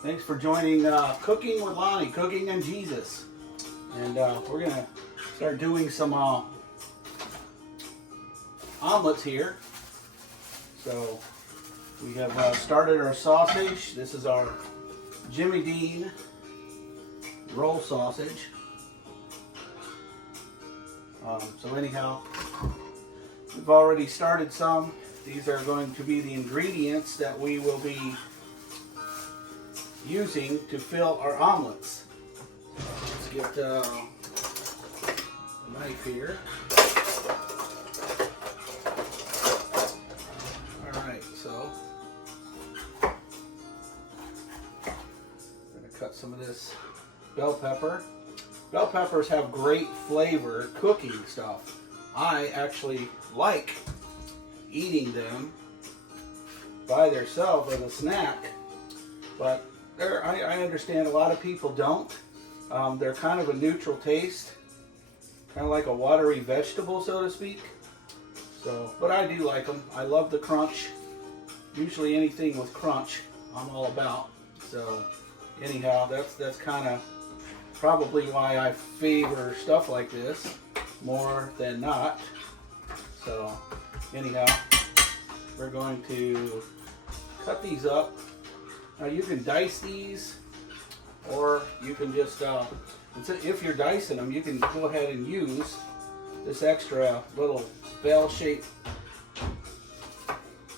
Thanks for joining Cooking with Lonnie, Cooking and Jesus. And we're going to start doing some omelets here. So we have started our sausage. This is our Jimmy Dean roll sausage. So anyhow, we've already started some. These are going to be the ingredients that we will be using to fill our omelets. Let's get a knife here. Alright, so I'm going to cut some of this bell pepper. Bell peppers have great flavor cooking stuff. I actually like eating them by themselves as a snack, but I understand a lot of people don't. They're kind of a neutral taste, kind of like a watery vegetable, so to speak. So, but I do like them. I love the crunch. Usually anything with crunch, I'm all about. So, anyhow, that's kind of probably why I favor stuff like this more than not. So, anyhow, we're going to cut these up. Now you can dice these, or you can just, if you're dicing them, you can go ahead and use this extra little bell-shaped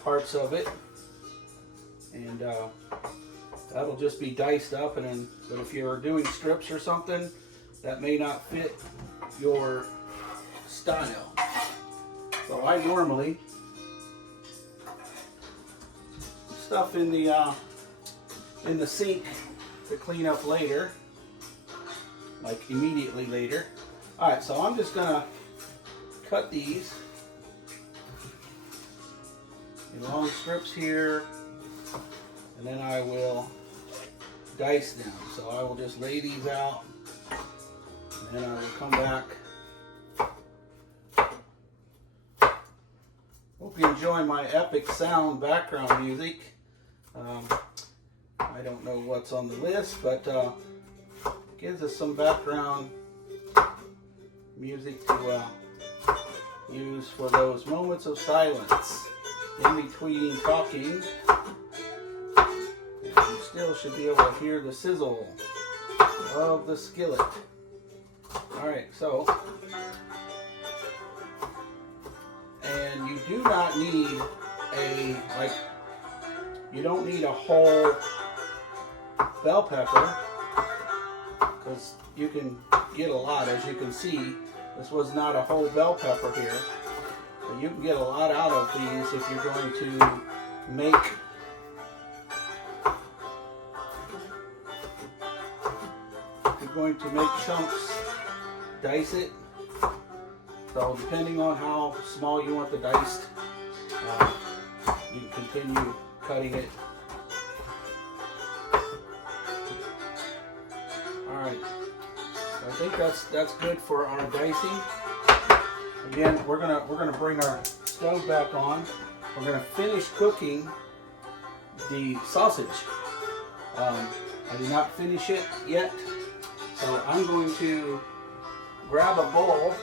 parts of it, and that'll just be diced up. And then, but if you're doing strips or something, that may not fit your style. So I normally stuff in the sink to clean up later, like immediately later. Alright, so I'm just gonna cut these in long strips here, and then I will dice them. So I will just lay these out, and then I will come back. Hope you enjoy my epic sound background music. I don't know what's on the list, but gives us some background music to use for those moments of silence in between talking. And you still should be able to hear the sizzle of the skillet. Alright, so, and you do not need you don't need a whole bell pepper, because you can get a lot. As you can see, this was not a whole bell pepper here, but you can get a lot out of these if you're going to make chunks. Dice it. So depending on how small you want the diced, you can continue cutting it. Alright, so I think that's good for our dicing. Again, we're gonna bring our stove back on. We're gonna finish cooking the sausage. I did not finish it yet, so I'm going to grab a bowl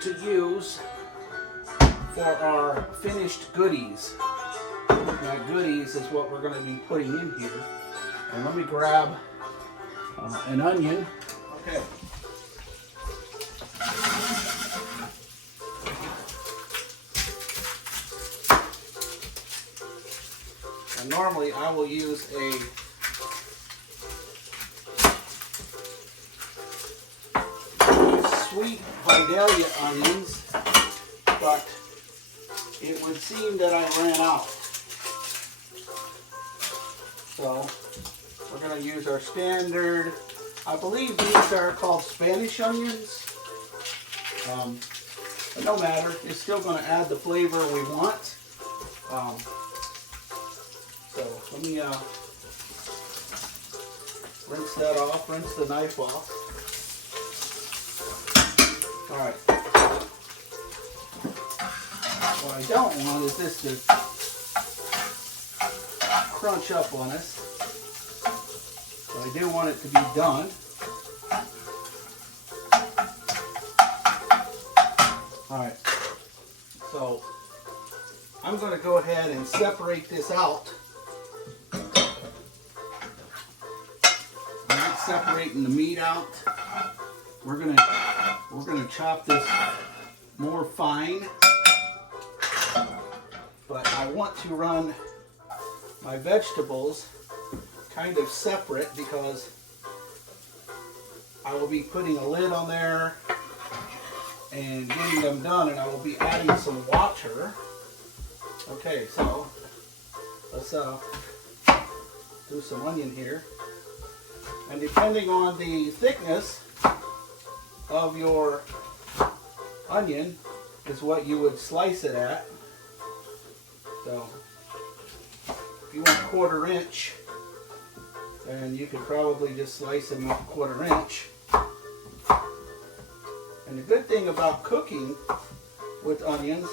to use for our finished goodies. Now, goodies is what we're going to be putting in here. And let me grab an onion. Okay. And normally I will use a sweet Vidalia onions, but it would seem that I ran out. So we're going to use our standard, I believe these are called Spanish onions, but no matter, it's still going to add the flavor we want. So let me rinse that off, rinse the knife off. Alright. What I don't want is this to crunch up on us. So I do want it to be done. Alright, so I'm going to go ahead and separate this out. I'm not separating the meat out. We're gonna chop this more fine, but I want to run my vegetables kind of separate because I will be putting a lid on there and getting them done, and I will be adding some water. Okay, so let's do some onion here, and depending on the thickness of your onion is what you would slice it at. So if you want 1/4 inch, then you could probably just slice them 1/4 inch. And the good thing about cooking with onions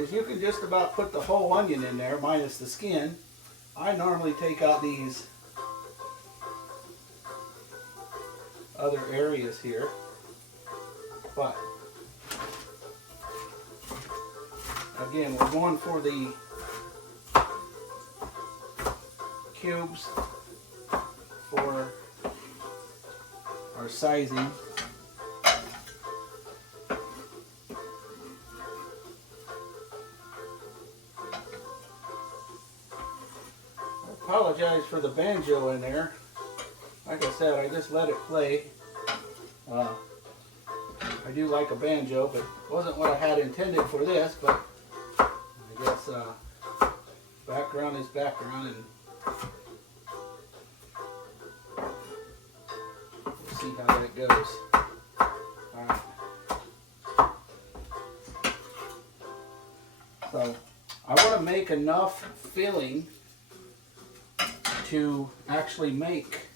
is you can just about put the whole onion in there minus the skin. I normally take out these other areas here, but again, we're going for the cubes for our sizing. I apologize for the banjo in there. Like I said, I just let it play. I do like a banjo, but it wasn't what I had intended for this, but I guess background is background, and we'll see how that goes. Alright. So I want to make enough filling to actually make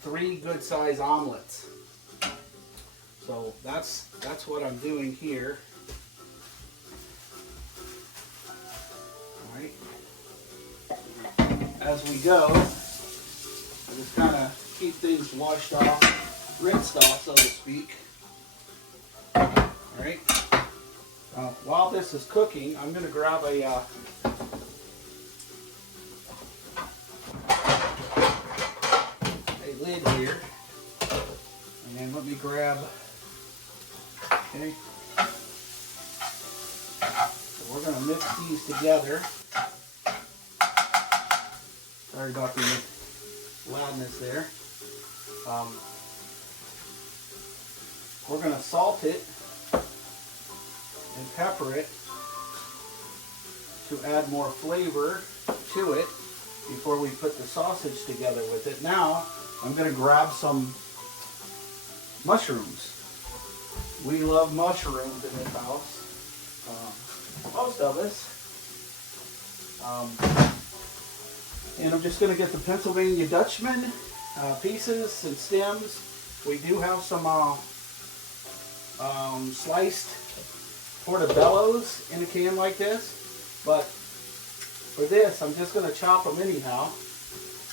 3 good size omelets. So that's what I'm doing here. All right. As we go, I just kind of keep things washed off, rinsed off, so to speak. All right. While this is cooking, I'm going to grab a lid here, and then let me grab. Okay, so we're going to mix these together. Sorry about the loudness there. We're going to salt it and pepper it to add more flavor to it before we put the sausage together with it. Now I'm going to grab some mushrooms. We love mushrooms in this house, most of us. And I'm just going to get the Pennsylvania Dutchman pieces and stems. We do have some sliced portobellos in a can like this, but for this I'm just going to chop them anyhow.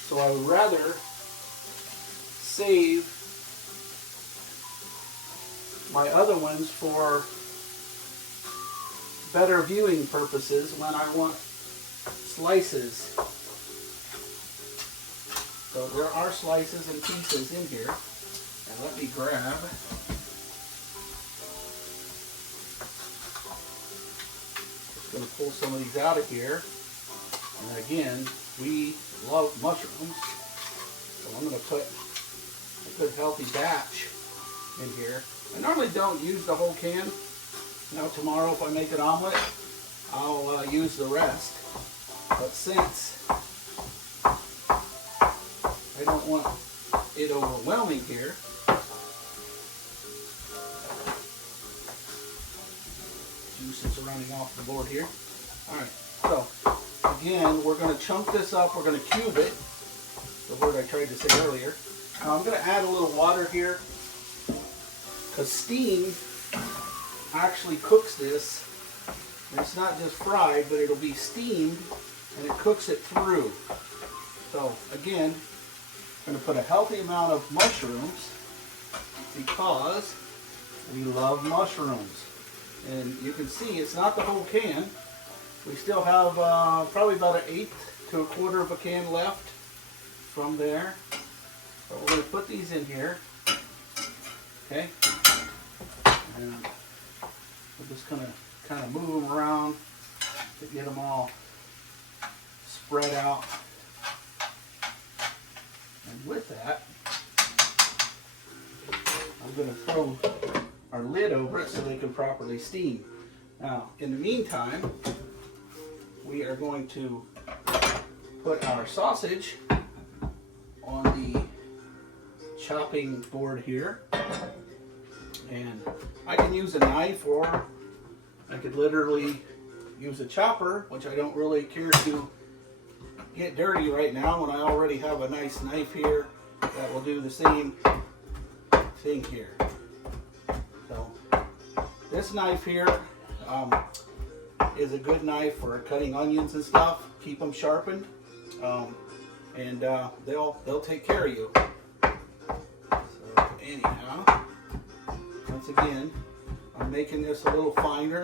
So I would rather save my other ones for better viewing purposes when I want slices. So there are slices and pieces in here. And let me grab just going to pull some of these out of here. And again, we love mushrooms. So I'm going to put a good healthy batch in here. I normally don't use the whole can. Now tomorrow if I make an omelet, I'll use the rest. But since I don't want it overwhelming here, juices are running off the board here. Alright, so again, we're going to chunk this up, we're going to cube it, the word I tried to say earlier. Now I'm going to add a little water here, because steam actually cooks this It's not just fried, but it'll be steamed and it cooks it through. So again, I'm going to put a healthy amount of mushrooms because we love mushrooms. And you can see it's not the whole can. We still have probably about an eighth to a quarter of a can left from there. So we're going to put these in here. Okay. And we're just going to kind of move them around to get them all spread out. And with that, I'm going to throw our lid over it so they can properly steam. Now, in the meantime, we are going to put our sausage on the chopping board here. And I can use a knife, or I could literally use a chopper, which I don't really care to get dirty right now when I already have a nice knife here that will do the same thing here. So this knife here is a good knife for cutting onions and stuff. Keep them sharpened, and they'll take care of you. So anyhow, once again, I'm making this a little finer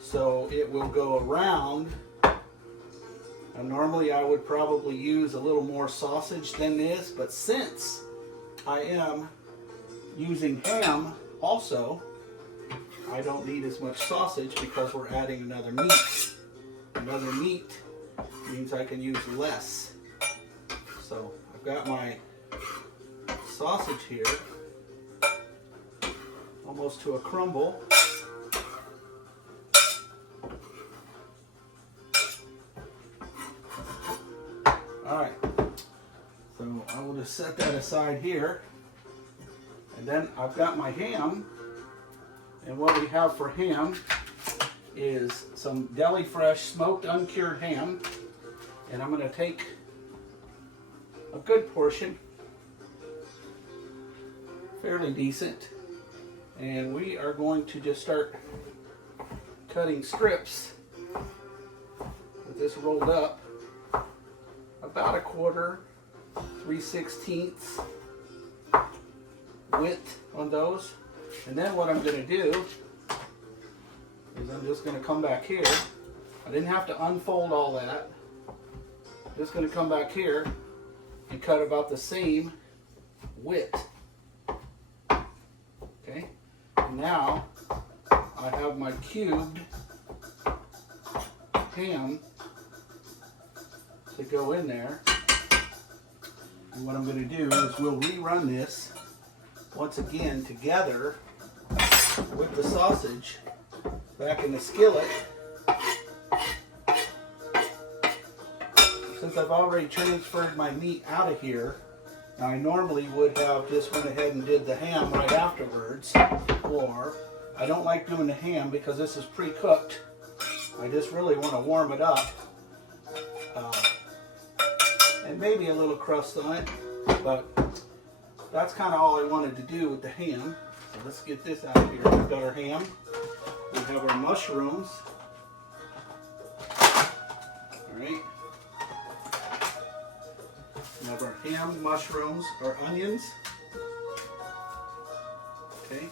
so it will go around. And normally I would probably use a little more sausage than this, but since I am using ham also, I don't need as much sausage because we're adding another meat. Another meat means I can use less. So I've got my sausage here almost to a crumble. Alright, so I will just set that aside here. And then I've got my ham. And what we have for ham is some deli fresh smoked uncured ham. And I'm going to take a good portion, fairly decent, and we are going to just start cutting strips with this rolled up, about a quarter, 3/16 width on those. And then what I'm going to do is I'm just going to come back here. I didn't have to unfold all that. I'm just going to come back here and cut about the same width. Okay. And now I have my cubed ham to go in there. And what I'm going to do is we'll rerun this once again together with the sausage back in the skillet. Since I've already transferred my meat out of here, now I normally would have just went ahead and did the ham right afterwards, or I don't like doing the ham because this is pre-cooked. I just really want to warm it up, and maybe a little crust on it, but that's kind of all I wanted to do with the ham. So let's get this out of here. We've got our ham. We have our mushrooms. All right. We have our ham, mushrooms, our onions. Okay.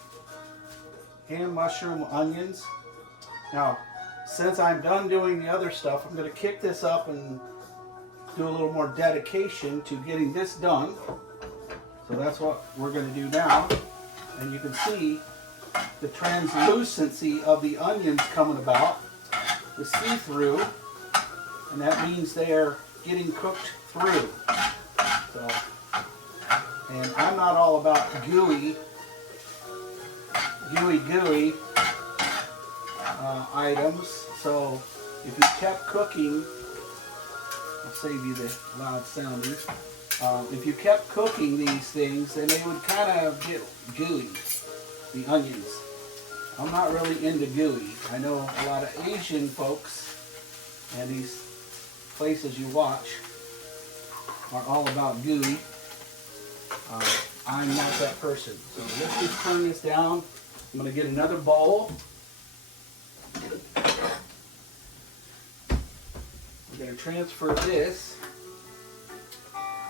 Ham, mushroom, onions. Now, since I'm done doing the other stuff, I'm going to kick this up and do a little more dedication to getting this done. So that's what we're going to do now. And you can see the translucency of the onions coming about, the see-through, and that means they are getting cooked through. So, and I'm not all about gooey items. So if you kept cooking, I'll save you the loud sounding. If you kept cooking these things, then they would kind of get gooey, the onions. I'm not really into gooey. I know a lot of Asian folks and these places you watch are all about gooey. I'm not that person. So let's just turn this down I'm going to get another bowl. We're going to transfer this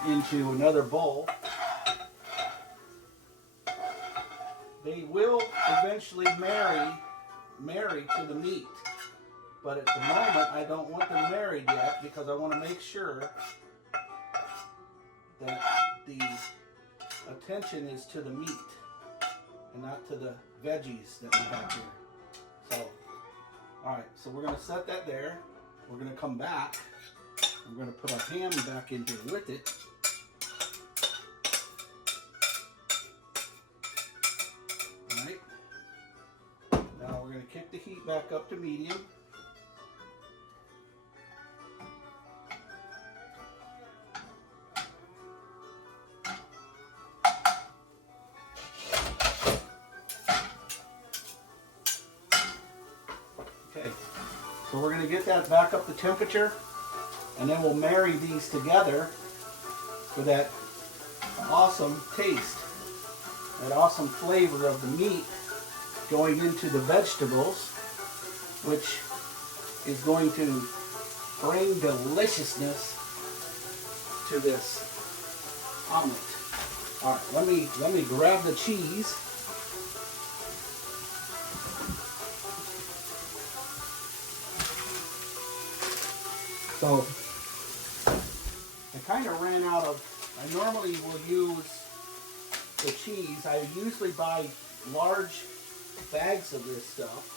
into another bowl. They will eventually marry to the meat, but at the moment I don't want them married yet because I want to make sure that the attention is to the meat and not to the veggies that we have here. So, alright, so we're going to set that there. We're going to come back. I'm going to put our ham back in here with it. Alright. Now we're going to kick the heat back up to medium. Okay, so we're going to get that back up to temperature, and then we'll marry these together for that awesome taste, that awesome flavor of the meat going into the vegetables, which is going to bring deliciousness to this omelet. All right, let me grab the cheese. So I kind of ran out of, I normally will use the cheese. I usually buy large bags of this stuff.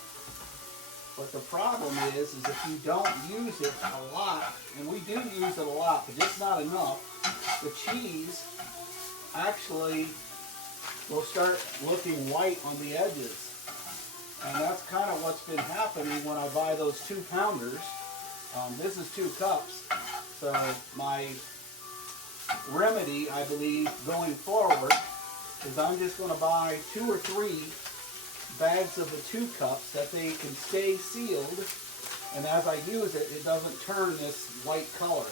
But the problem is if you don't use it a lot, and we do use it a lot, but just not enough, the cheese actually will start looking white on the edges. And that's kind of what's been happening when I buy those 2-pounders. This is 2 cups, so my remedy, I believe, going forward is I'm just going to buy 2 or 3 bags of the 2 cups that they can stay sealed, and as I use it, it doesn't turn this white color.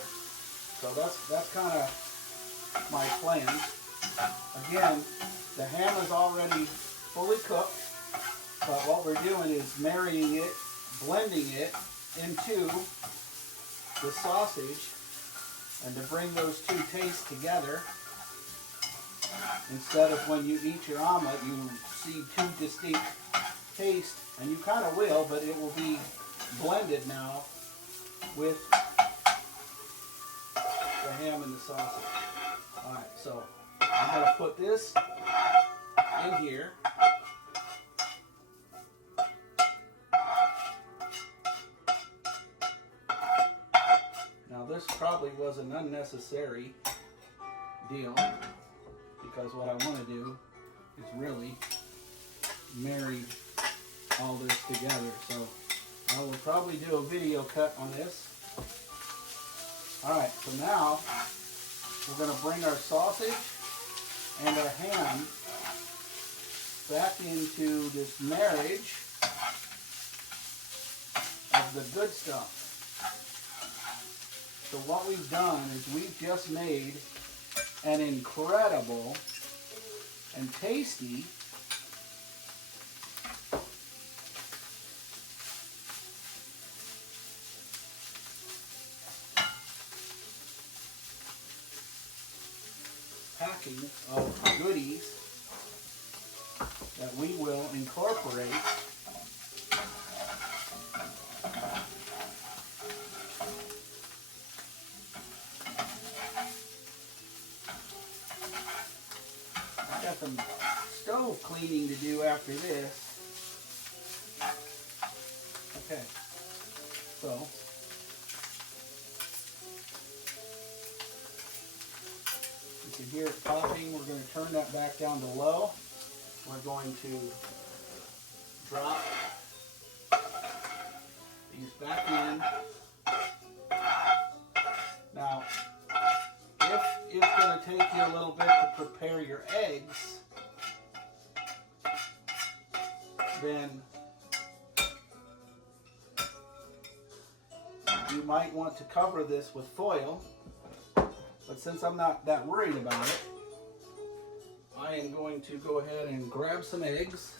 So that's kind of my plan. Again, the ham is already fully cooked, but what we're doing is marrying it, blending it into the sausage, and to bring those 2 tastes together, instead of when you eat your omelet you see 2 distinct tastes, and you kind of will, but it will be blended now with the ham and the sausage. Alright, so I'm going to put this in here. Now this probably was an unnecessary deal, because what I want to do is really marry all this together. So I will probably do a video cut on this. Alright, so now we're going to bring our sausage and our ham back into this marriage of the good stuff. So what we've done is we've just made an incredible and tasty packing of goodies that we will incorporate some stove cleaning to do after this. Okay, so you can hear it popping. We're going to turn that back down to low. We're going to drop these back in. Now, if it's going to take you a little bit to prepare your eggs, then you might want to cover this with foil. But since I'm not that worried about it, I am going to go ahead and grab some eggs.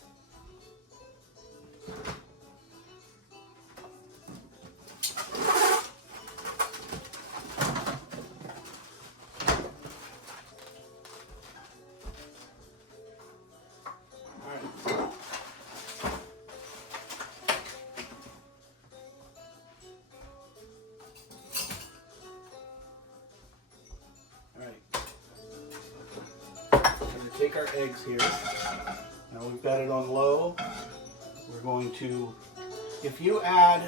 take our eggs here. Now we've got it on low. We're going to, if you add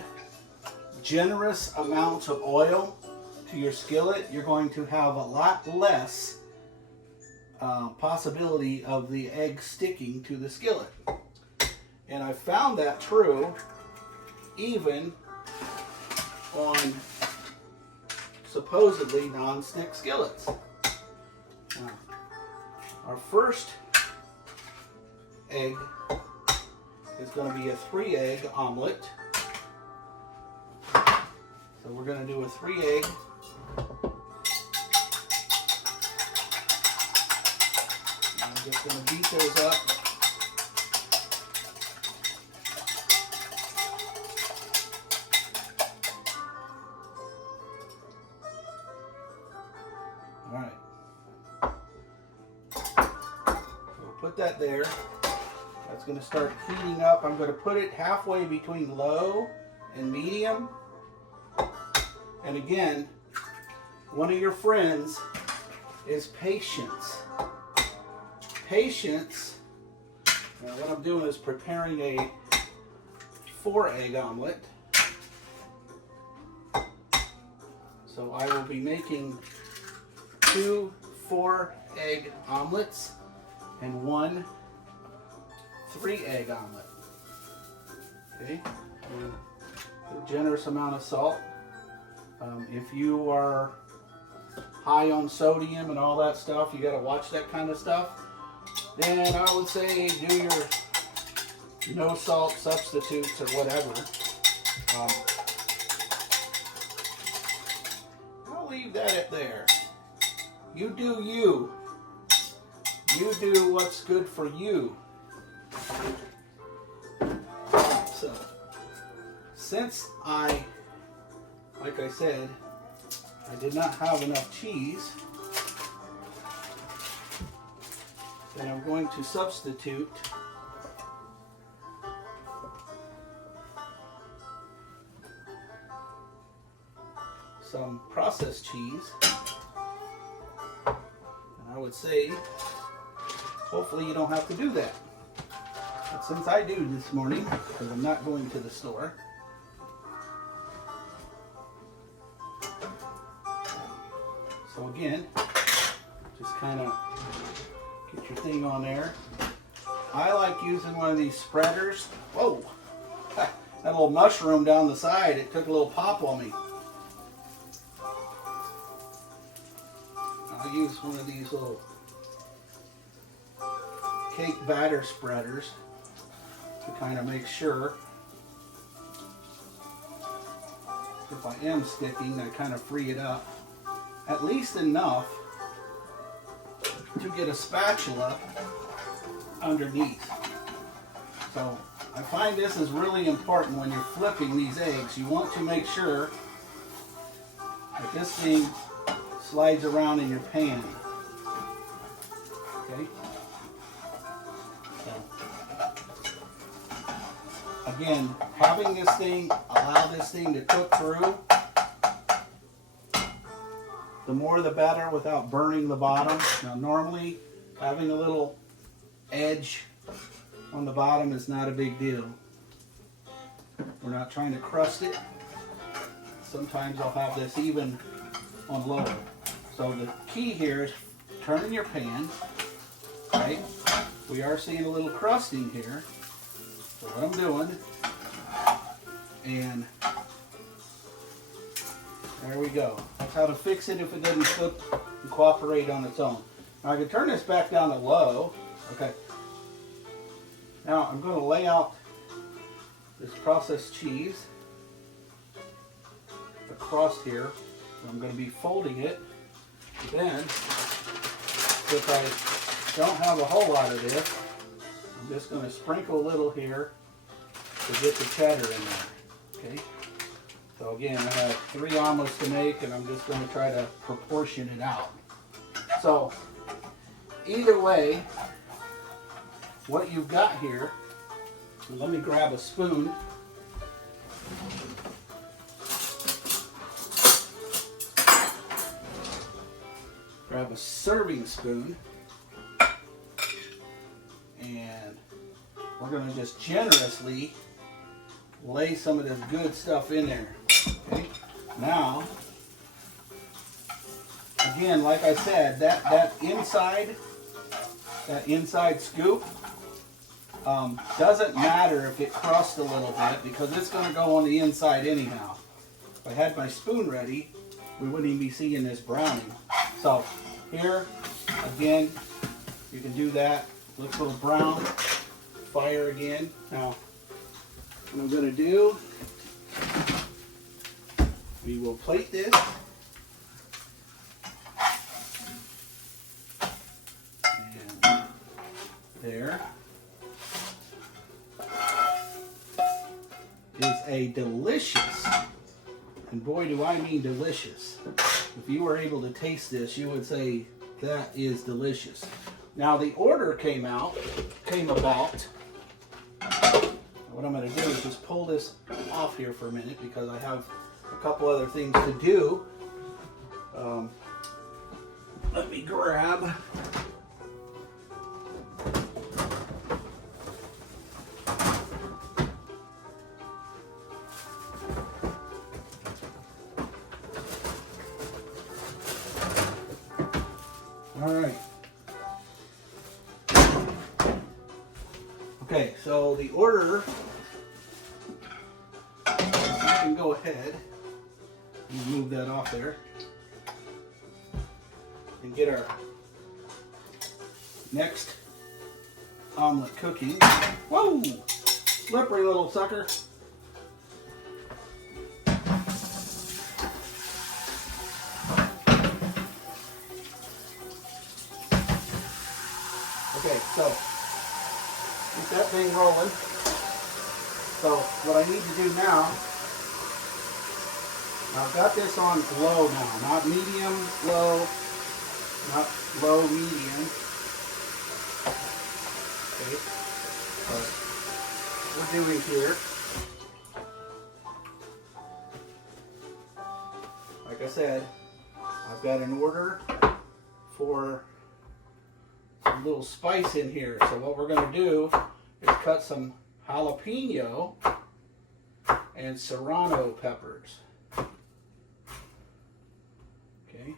generous amounts of oil to your skillet, you're going to have a lot less possibility of the egg sticking to the skillet. And I found that true even on supposedly non-stick skillets. Now, our first egg is going to be a 3-egg omelet. So we're going to do a 3-egg. I'm just going to beat those up. All right. So we'll put that there. That's going to start heating up. I'm going to put it halfway between low and medium. And again, one of your friends is patience. Patience. Now what I'm doing is preparing a 4-egg omelet. So I will be making 2 4-egg omelets and 1 3-egg omelet. Okay, a generous amount of salt. If you are high on sodium and all that stuff, you got to watch that kind of stuff. Then I would say do your no salt substitutes or whatever. I'll leave that at there. You do you. You do what's good for you. So, since like I said, I did not have enough cheese, then I'm going to substitute some processed cheese. And I would say, hopefully you don't have to do that. But since I do this morning, because I'm not going to the store, so again, just kind of get your thing on there. I like using one of these spreaders. Whoa, that little mushroom down the side, it took a little pop on me. I'll use one of these little cake batter spreaders to kind of make sure if I am sticking, I kind of free it up. At least enough to get a spatula underneath. So I find this is really important when you're flipping these eggs. You want to make sure that this thing slides around in your pan. Okay? So, again, having this thing, allow this thing to cook through. The more the better without burning the bottom. Now normally having a little edge on the bottom is not a big deal. We're not trying to crust it. Sometimes I'll have this even on low. So the key here is turning your pan, right? We are seeing a little crusting here. So what I'm doing, and there we go. That's how to fix it if it doesn't cook and cooperate on its own. Now I can turn this back down to low. Okay. Now I'm going to lay out this processed cheese across here. I'm going to be folding it. Then, if I don't have a whole lot of this, I'm just going to sprinkle a little here to get the cheddar in there. Okay. So again, I have 3 omelets to make, and I'm just going to try to proportion it out. So either way, what you've got here, let me grab a spoon. Grab a serving spoon. we're going to just generously lay some of this good stuff in there. Okay. Now, again, like I said, that inside scoop doesn't matter if it crusts a little bit because it's going to go on the inside anyhow. If I had my spoon ready, we wouldn't even be seeing this browning. So here, again, you can do that. Looks a little brown. Fire again. Now, what I'm going to do, we will plate this. And there is a delicious, and boy do I mean delicious. If you were able to taste this, you would say that is delicious. Now the order came about. What I'm going to do is just pull this off here for a minute because I have a couple other things to do. Let me grab all right. Okay, so the order, you can go ahead and move that off there and get our next omelet cooking. Whoa! Slippery little sucker. Okay, so keep that thing rolling. So what I need to do now, I've got this on low now, not medium, low, not low, medium. Okay, so what we're doing here, like I said, I've got an order for a little spice in here. So what we're going to do is cut some jalapeno and serrano peppers. Okay.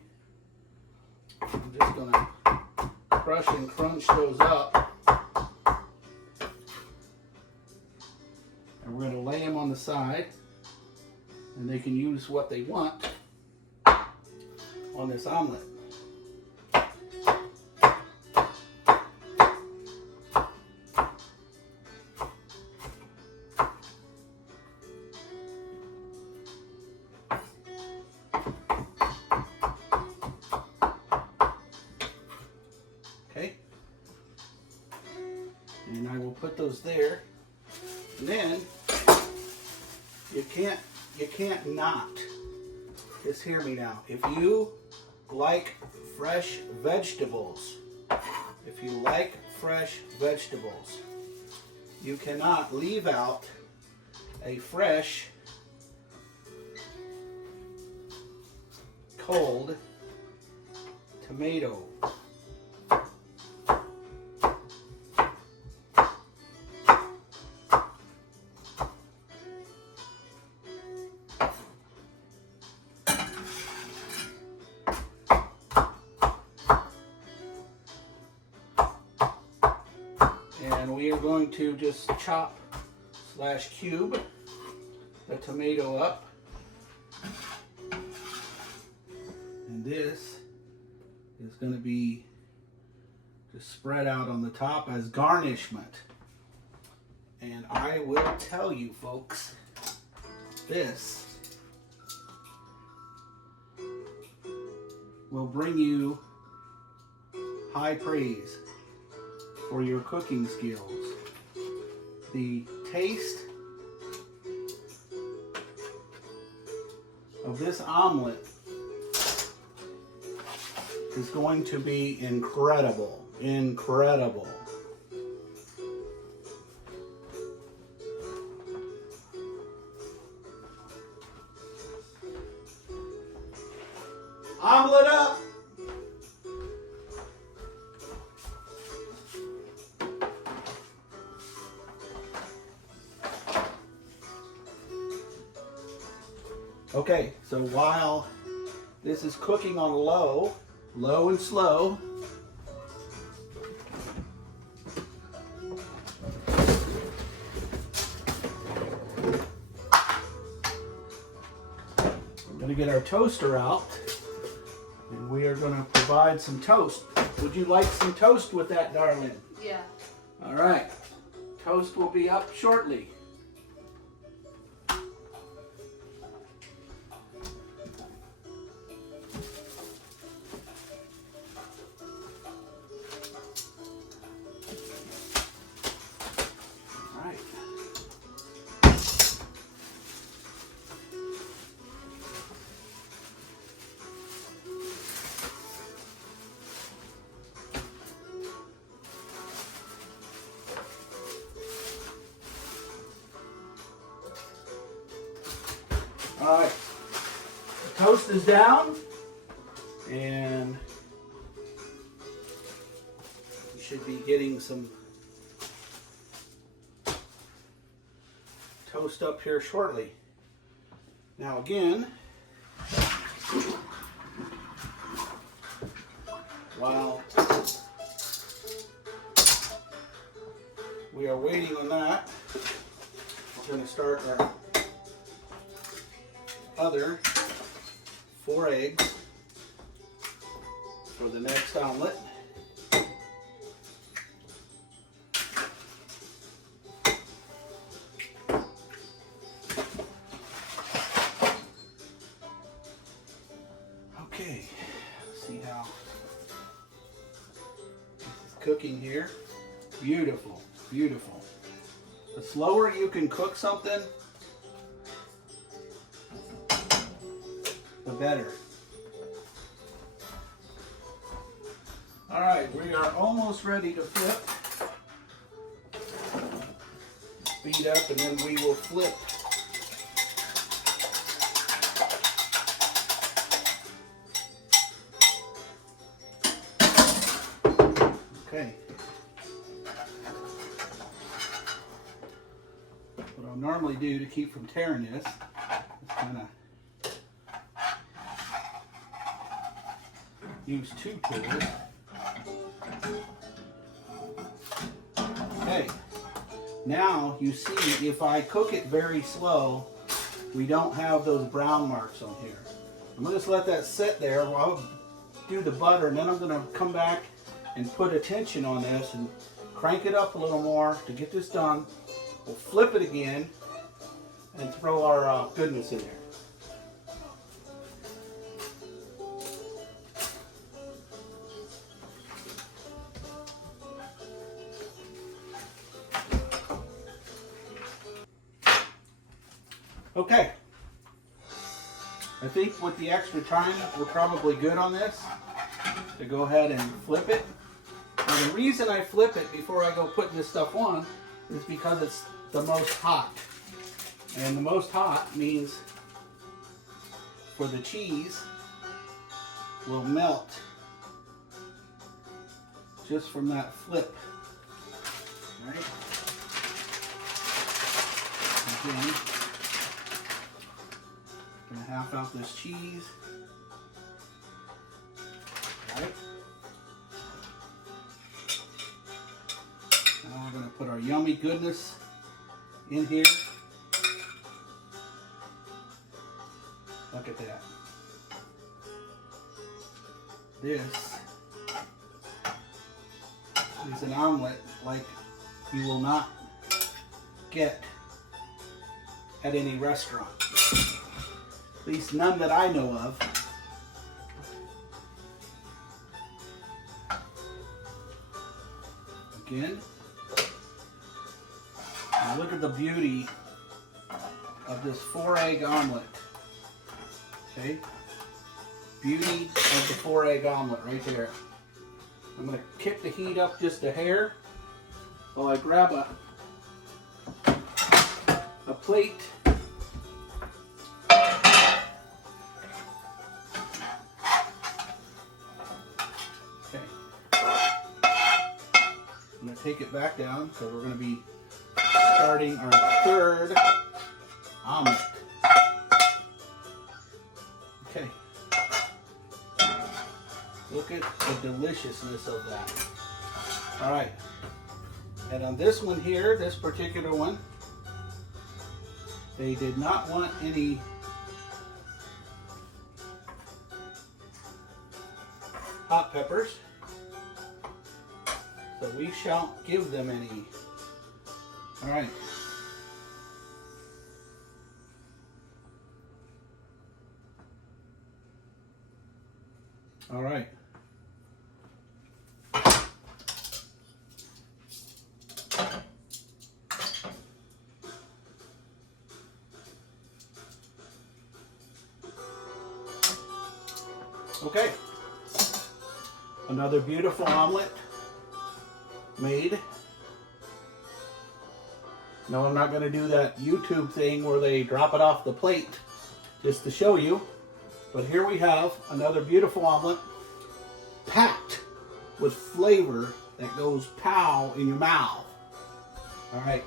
I'm just going to crush and crunch those up. And we're going to lay them on the side. And they can use what they want on this omelet. And I will put those there. And then you can't not. Just hear me now. If you like fresh vegetables, you cannot leave out a fresh, cold tomato. And we are going to just chop / cube the tomato up. And this is going to be just spread out on the top as garnishment. And I will tell you folks, this will bring you high praise for your cooking skills. The taste of this omelet is going to be incredible. Incredible. Omelet up! Okay, so while this is cooking on low and slow, we're going to get our toaster out and we are going to provide some toast. Would you like some toast with that, darling? Yeah. All right. Toast will be up shortly. All right, the toast is down, and you should be getting some toast up here shortly. Now again, while we are waiting on that, we're going to start our other 4 eggs for the next omelet. Okay, let's see how this is cooking here. Beautiful, beautiful. The slower you can cook something, the better. All right, we are almost ready to flip. Speed up and then we will flip. Okay. What I'll normally do to keep from tearing this is kind of use 2 tools. Okay, now you see if I cook it very slow, we don't have those brown marks on here. I'm going to just let that sit there while I do the butter, and then I'm going to come back and put a tension on this and crank it up a little more to get this done. We'll flip it again and throw our goodness in there. Okay, I think with the extra time, we're probably good on this to go ahead and flip it. Now the reason I flip it before I go putting this stuff on is because it's the most hot. And the most hot means for the cheese will melt just from that flip. All right? Again, I'm going to half out this cheese. All right. Now we're going to put our yummy goodness in here. Look at that. This is an omelet like you will not get at any restaurant. At least none that I know of. Again. Now look at the beauty of this 4-egg omelet. Okay? Beauty of the 4-egg omelet right there. I'm going to kick the heat up just a hair while I grab a plate. I'm going to take it back down because we're going to be starting our 3rd omelet. Okay. Look at the deliciousness of that. All right. And on this one here, this particular one, they did not want any hot peppers, so we shan't give them any. All right. All right. Okay. Another beautiful omelet made. No, I'm not going to do that YouTube thing where they drop it off the plate just to show you. But here we have another beautiful omelet packed with flavor that goes pow in your mouth. All right.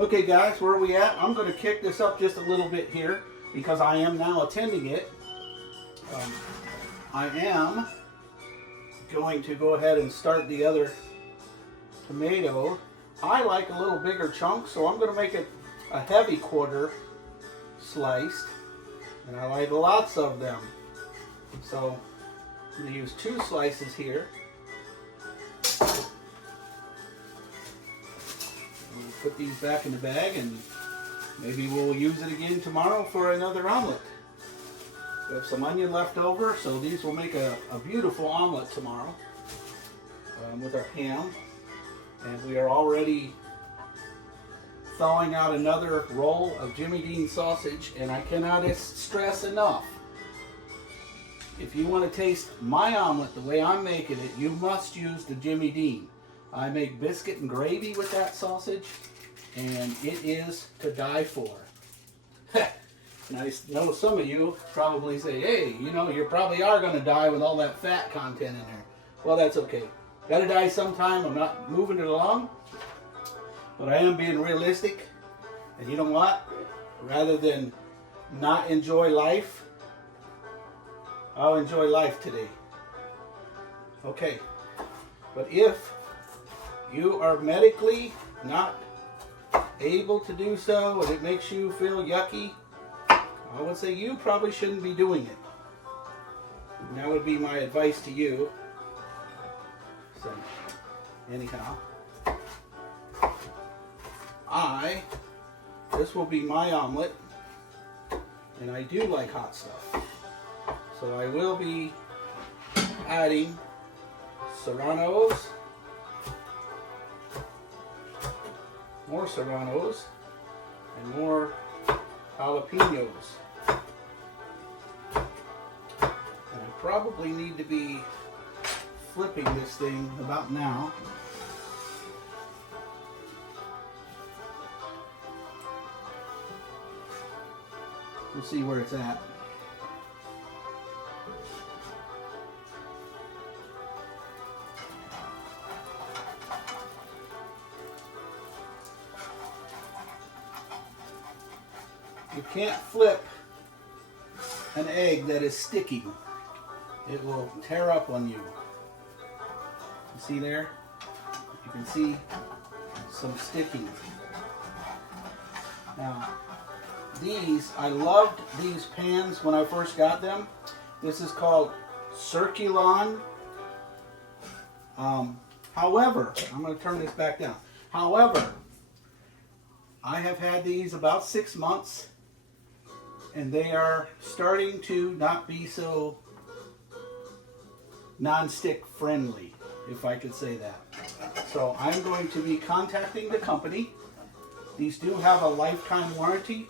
Okay, guys, where are we at? I'm going to kick this up just a little bit here because I am now attending it. I am going to go ahead and start the other tomato. I like a little bigger chunk, so I'm going to make it a heavy quarter sliced, and I like lots of them. So I'm going to use 2 slices here. We'll put these back in the bag, and maybe we'll use it again tomorrow for another omelet. We have some onion left over, so these will make a beautiful omelet tomorrow with our ham. And we are already thawing out another roll of Jimmy Dean sausage, and I cannot stress enough, if you want to taste my omelet the way I'm making it, you must use the Jimmy Dean. I make biscuit and gravy with that sausage, and it is to die for. And I know some of you probably say, hey, you know, you probably are going to die with all that fat content in there. Well, that's okay. Got to die sometime. I'm not moving it along. But I am being realistic. And you know what? Rather than not enjoy life, I'll enjoy life today. Okay. But if you are medically not able to do so and it makes you feel yucky, I would say you probably shouldn't be doing it. And that would be my advice to you. So, anyhow, this will be my omelet, and I do like hot stuff. So I will be adding serranos, more serranos, and more jalapenos. And I probably need to be flipping this thing about now. We'll see where it's at. You can't flip an egg that is sticky. It will tear up on you. You see there? You can see some sticking. Now, I loved these pans when I first got them. This is called Circulon. However, I'm going to turn this back down. However, I have had these about 6 months, and they are starting to not be so non-stick friendly, if I could say that. So I'm going to be contacting the company. These do have a lifetime warranty.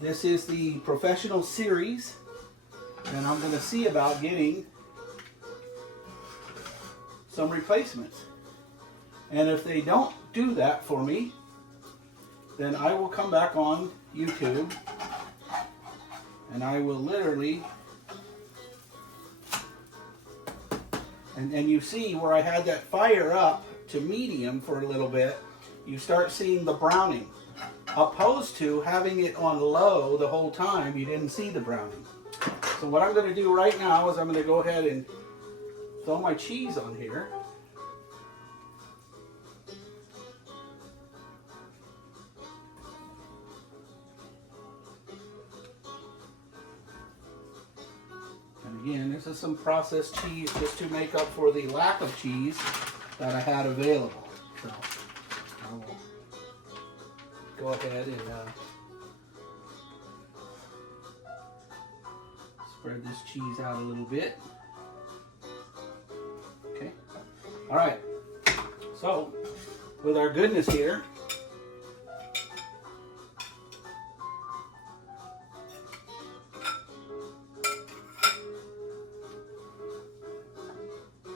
This is the professional series, and I'm going to see about getting some replacements. And if they don't do that for me, then I will come back on YouTube and I will literally, and you see where I had that fire up to medium for a little bit, you start seeing the browning. opposed to having it on low the whole time. You didn't see the browning. So what I'm going to do right now is I'm going to go ahead and throw my cheese on here. And again, this is some processed cheese just to make up for the lack of cheese that I had available. So I will go ahead and spread this cheese out a little bit. Okay. All right. So with our goodness here,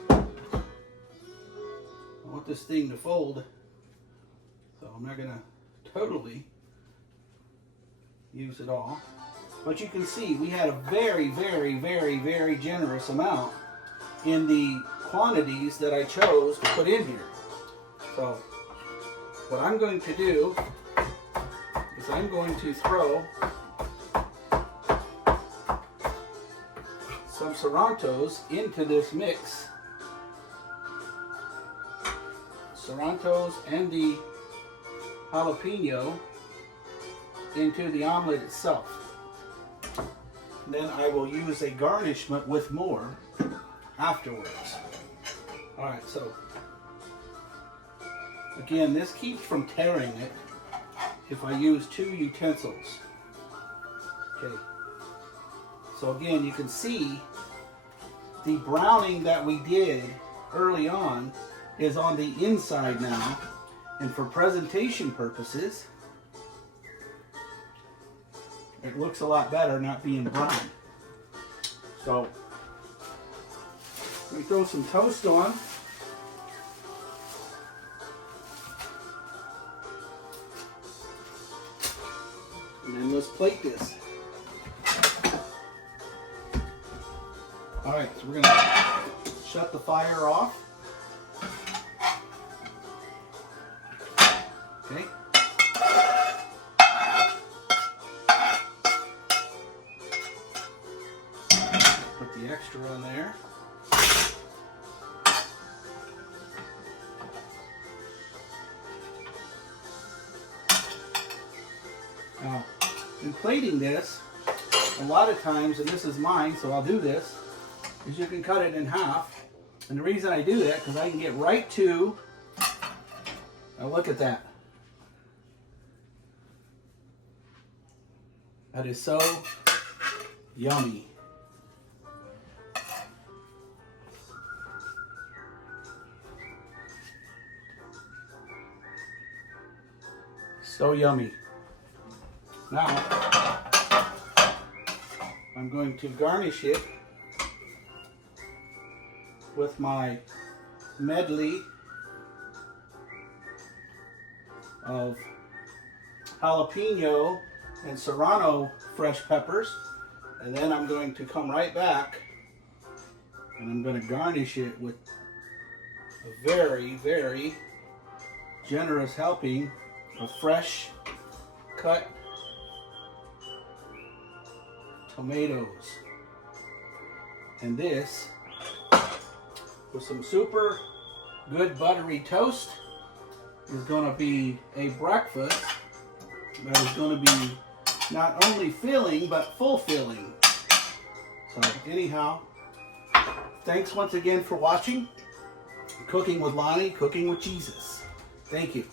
I want this thing to fold, so I'm not gonna totally use it all. But you can see we had a very, very, very, very generous amount in the quantities that I chose to put in here. So what I'm going to do is I'm going to throw some Serrantos into this mix. Serrantos and the jalapeno into the omelet itself. Then I will use a garnishment with more afterwards. Alright, so again, this keeps from tearing it if I use 2 utensils. Okay, so again, you can see the browning that we did early on is on the inside now, and for presentation purposes, it looks a lot better not being brown. So let me throw some toast on. And then let's plate this. Alright, so we're going to shut the fire off. Okay. Put the extra on there. Now, in plating this, a lot of times, and this is mine, so I'll do this, is you can cut it in half. And the reason I do that, because I can get right to, now look at that. That is so yummy. So yummy. Now, I'm going to garnish it with my medley of jalapeno and serrano fresh peppers, and then I'm going to come right back and I'm going to garnish it with a very, very generous helping of fresh cut tomatoes. And this, with some super good buttery toast, is going to be a breakfast that is going to be not only filling but fulfilling. So anyhow, thanks once again for watching Cooking with Lonnie, Cooking with Jesus. Thank you.